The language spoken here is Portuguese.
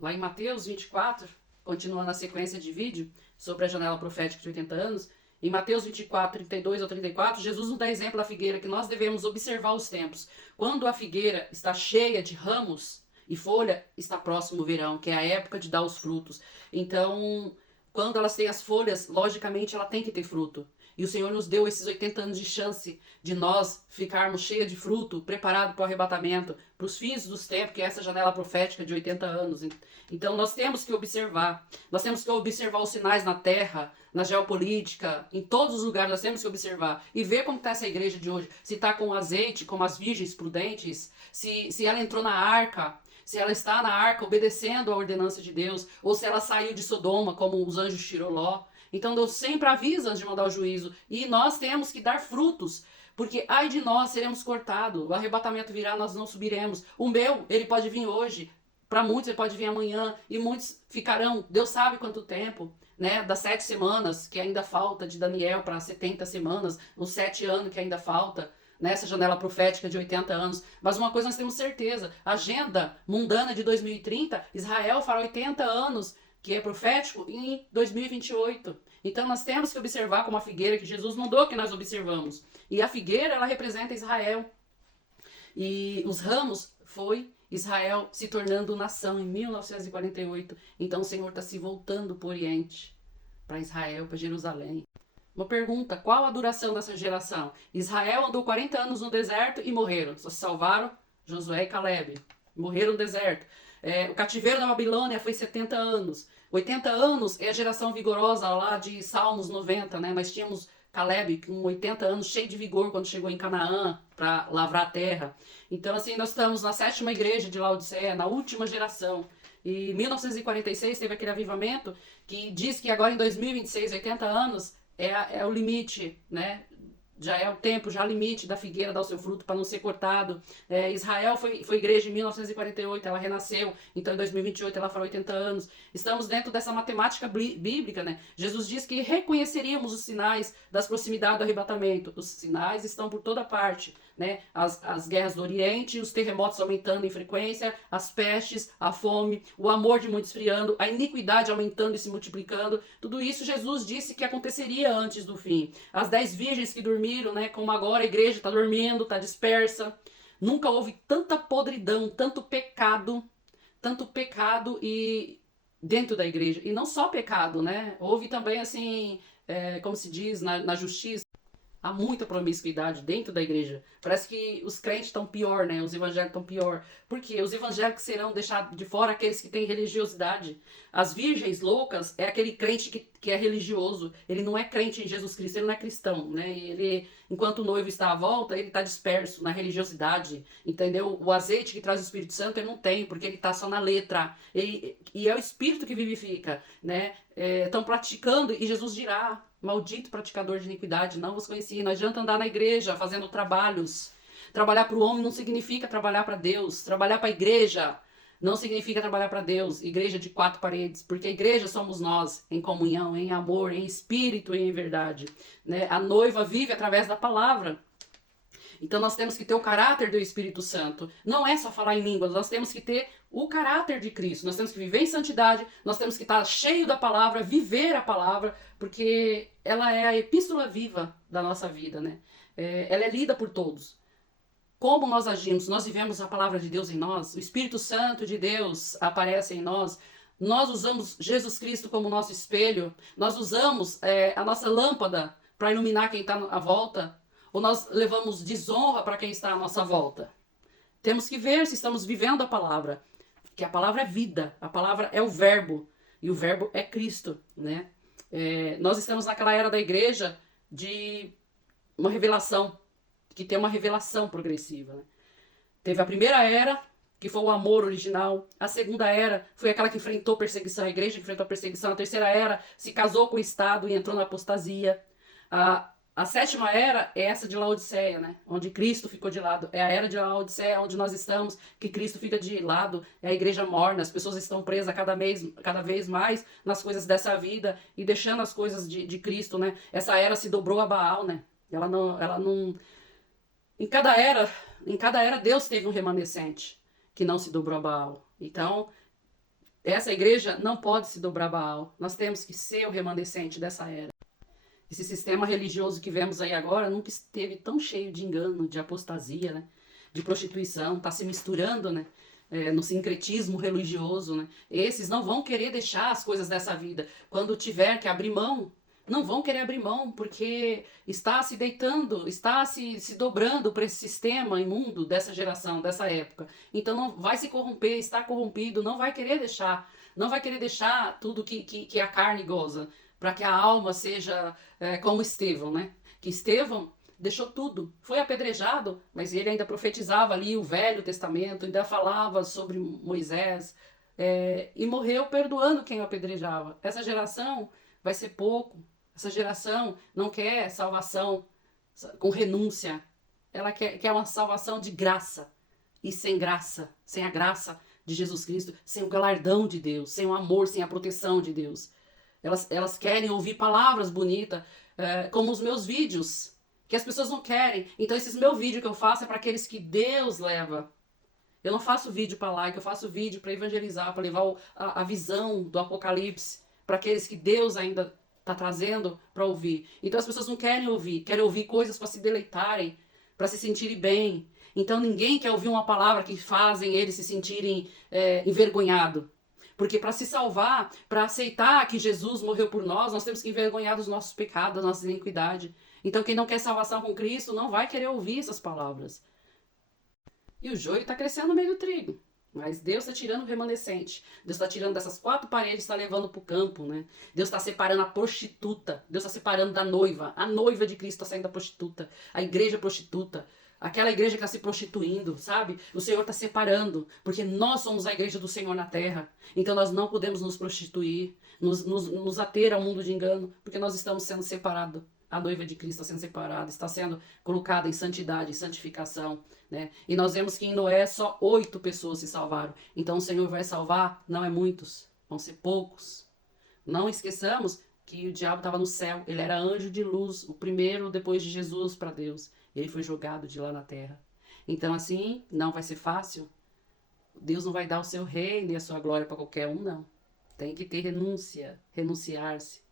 lá em Mateus 24, continuando a sequência de vídeo sobre a janela profética de 80 anos, em Mateus 24, 32 ou 34, Jesus nos dá exemplo da figueira que nós devemos observar os tempos. Quando a figueira está cheia de ramos e folha, está próximo o verão, que é a época de dar os frutos. Então, quando elas têm as folhas, logicamente ela tem que ter fruto. E o Senhor nos deu esses 80 anos de chance de nós ficarmos cheios de fruto, preparado para o arrebatamento, para os fins dos tempos, que é essa janela profética de 80 anos. Então nós temos que observar. Nós temos que observar os sinais na terra, na geopolítica, em todos os lugares nós temos que observar. E ver como está essa igreja de hoje. Se está com azeite, como as virgens prudentes, se ela entrou na arca, se ela está na arca obedecendo a ordenança de Deus, ou se ela saiu de Sodoma, como os anjos tirou Ló. Então Deus sempre avisa antes de mandar o juízo. E nós temos que dar frutos. Porque ai de nós seremos cortados. O arrebatamento virá, nós não subiremos. O meu, ele pode vir hoje. Para muitos ele pode vir amanhã. E muitos ficarão, Deus sabe quanto tempo. Né, das 7 semanas que ainda falta de Daniel para 70 semanas, os 7 anos que ainda falta, nessa janela profética de 80 anos. Mas uma coisa nós temos certeza: a agenda mundana de 2030, Israel fará 80 anos, que é profético, em 2028. Então nós temos que observar como a figueira que Jesus mandou que nós observamos. E a figueira, ela representa Israel. E os ramos foi Israel se tornando nação em 1948. Então o Senhor está se voltando para o Oriente, para Israel, para Jerusalém. Uma pergunta: qual a duração dessa geração? Israel andou 40 anos no deserto e morreram. Só se salvaram Josué e Caleb. Morreram no deserto. O cativeiro da Babilônia foi 70 anos. 80 anos é a geração vigorosa lá de Salmos 90, né? Nós tínhamos Caleb com 80 anos, cheio de vigor quando chegou em Canaã para lavrar a terra. Então, assim, nós estamos na 7ª igreja de Laodiceia, na última geração. E em 1946 teve aquele avivamento que diz que agora em 2026, 80 anos, é o limite, né? Já é o tempo, já é o limite da figueira dar o seu fruto para não ser cortado. Israel foi igreja em 1948, ela renasceu, então em 2028 ela fará 80 anos. Estamos dentro dessa matemática bíblica, né? Jesus diz que reconheceríamos os sinais das proximidades do arrebatamento. Os sinais estão por toda parte, né? As guerras do Oriente, os terremotos aumentando em frequência, as pestes, a fome, o amor de muitos esfriando, a iniquidade aumentando e se multiplicando. Tudo isso Jesus disse que aconteceria antes do fim. As 10 virgens que dormiram, né? Como agora a igreja está dormindo, está dispersa. Nunca houve tanta podridão, tanto pecado e dentro da igreja. E não só pecado, né? Houve também, assim, como se diz, na justiça. Há muita promiscuidade dentro da igreja. Parece que os crentes estão pior, né? Os evangélicos estão pior. Por quê? Os evangélicos serão deixados de fora aqueles que têm religiosidade. As virgens loucas é aquele crente que é religioso. Ele não é crente em Jesus Cristo, ele não é cristão, né? Ele, enquanto o noivo está à volta, ele está disperso na religiosidade, entendeu? O azeite que traz o Espírito Santo ele não tem, porque ele está só na letra. E é o Espírito que vivifica, né? Estão praticando e Jesus dirá: maldito praticador de iniquidade, não vos conheci. Não adianta andar na igreja fazendo trabalhos. Trabalhar para o homem não significa trabalhar para Deus. Trabalhar para a igreja não significa trabalhar para Deus. Igreja de 4 paredes. Porque a igreja somos nós, em comunhão, em amor, em espírito e em verdade. Né? A noiva vive através da palavra. Então nós temos que ter o caráter do Espírito Santo. Não é só falar em línguas, nós temos que ter o caráter de Cristo. Nós temos que viver em santidade, nós temos que estar cheio da palavra, viver a palavra, porque ela é a epístola viva da nossa vida, né? Ela é lida por todos. Como nós agimos? Nós vivemos a palavra de Deus em nós, o Espírito Santo de Deus aparece em nós. Nós usamos Jesus Cristo como nosso espelho, nós usamos a nossa lâmpada para iluminar quem está à volta, ou nós levamos desonra para quem está à nossa volta. Temos que ver se estamos vivendo a palavra, que a palavra é vida, a palavra é o verbo, e o verbo é Cristo, né? Nós estamos naquela era da igreja de uma revelação, que tem uma revelação progressiva, né? Teve a primeira era, que foi o amor original. A segunda era foi aquela que enfrentou perseguição, a igreja que enfrentou perseguição. A terceira era se casou com o Estado e entrou na apostasia. A 7ª era é essa de Laodiceia, né? Onde Cristo ficou de lado. É a era de Laodiceia, onde nós estamos, que Cristo fica de lado. É a igreja morna, as pessoas estão presas cada vez mais nas coisas dessa vida e deixando as coisas de Cristo, né? Essa era se dobrou a Baal, né? Ela não... Em cada era Deus teve um remanescente que não se dobrou a Baal. Então, Essa igreja não pode se dobrar a Baal. Nós temos que ser o remanescente dessa era. Esse sistema religioso que vemos aí agora nunca esteve tão cheio de engano, de apostasia, né? De prostituição, está se misturando, né? No sincretismo religioso, né? Esses não vão querer deixar as coisas dessa vida. Quando tiver que abrir mão, não vão querer abrir mão, porque está se deitando, está se dobrando para esse sistema imundo dessa geração, dessa época. Então não vai se corromper, está corrompido, não vai querer deixar, não vai querer deixar tudo que a carne goza, para que a alma seja como Estevão, né? Que Estevão deixou tudo, foi apedrejado, mas ele ainda profetizava ali o Velho Testamento, ainda falava sobre Moisés, e morreu perdoando quem o apedrejava. Essa geração vai ser pouco, essa geração não quer salvação com renúncia, ela quer uma salvação de graça, e sem graça, sem a graça de Jesus Cristo, sem o galardão de Deus, sem o amor, sem a proteção de Deus. Elas querem ouvir palavras bonitas, como os meus vídeos, que as pessoas não querem. Então esses meus vídeos que eu faço é para aqueles que Deus leva. Eu não faço vídeo para like, eu faço vídeo para evangelizar, para levar a visão do Apocalipse para aqueles que Deus ainda está trazendo para ouvir. Então as pessoas não querem ouvir coisas para se deleitarem, para se sentirem bem. Então ninguém quer ouvir uma palavra que fazem eles se sentirem envergonhados. Porque para se salvar, para aceitar que Jesus morreu por nós temos que envergonhar dos nossos pecados, das nossas iniquidades. Então quem não quer salvação com Cristo não vai querer ouvir essas palavras. E o joio está crescendo no meio do trigo. Mas Deus está tirando o remanescente. Deus está tirando dessas 4 paredes, está levando para o campo, né? Deus está separando a prostituta. Deus está separando da noiva. A noiva de Cristo está saindo da prostituta. A igreja prostituta. Aquela igreja que está se prostituindo, sabe? O Senhor está separando. Porque nós somos a igreja do Senhor na terra. Então nós não podemos nos prostituir, nos ater ao mundo de engano. Porque nós estamos sendo separados. A noiva de Cristo está sendo separada, está sendo colocada em santidade, em santificação, né? E nós vemos que em Noé só 8 pessoas se salvaram. Então o Senhor vai salvar, não é muitos, vão ser poucos. Não esqueçamos que o diabo estava no céu, ele era anjo de luz, o primeiro depois de Jesus para Deus. Ele foi jogado de lá na terra. Então assim, não vai ser fácil. Deus não vai dar o seu reino e a sua glória para qualquer um, não. Tem que ter renúncia, renunciar-se.